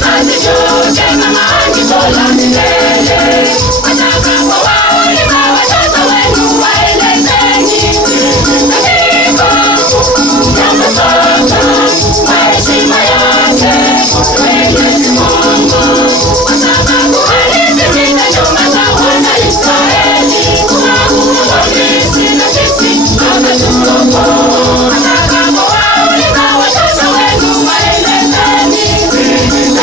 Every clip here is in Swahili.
kizazi chote na maagizo ya milele. Watakapowauliza watoto wenu waelezeni andiko ya Pasaka kwa heshima yake Mwenyezi Mungu, kwa sababu alizipita nyumba za wana Israeli kuwakomboa Misri na sisi akatuokoa. Watakapowauliza watoto wenu waelezeni andiko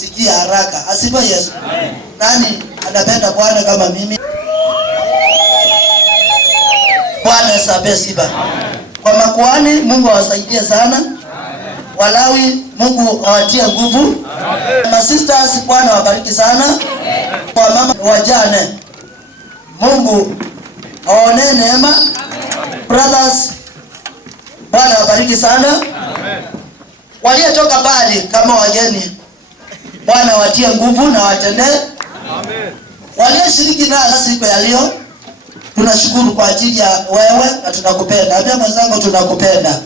kusikia haraka. Asifiwe Yesu. Amen. Nani anapenda Bwana kama mimi? Bwana asabe siba. Amen. Kwa makuhani Mungu awasaidie sana. Amen. Walawi Mungu awatie nguvu. Amen. Masisters Bwana wabariki sana. Amen. Kwa mama wajane Mungu aone neema. Amen. Brothers Bwana wabariki sana. Amen. Waliotoka mbali kama wageni Bwana watie nguvu na watendee. Amen. Walioshiriki na siku ya leo tunashukuru kwa ajili ya wewe na tunakupenda. Ambia mwenzangu tunakupenda.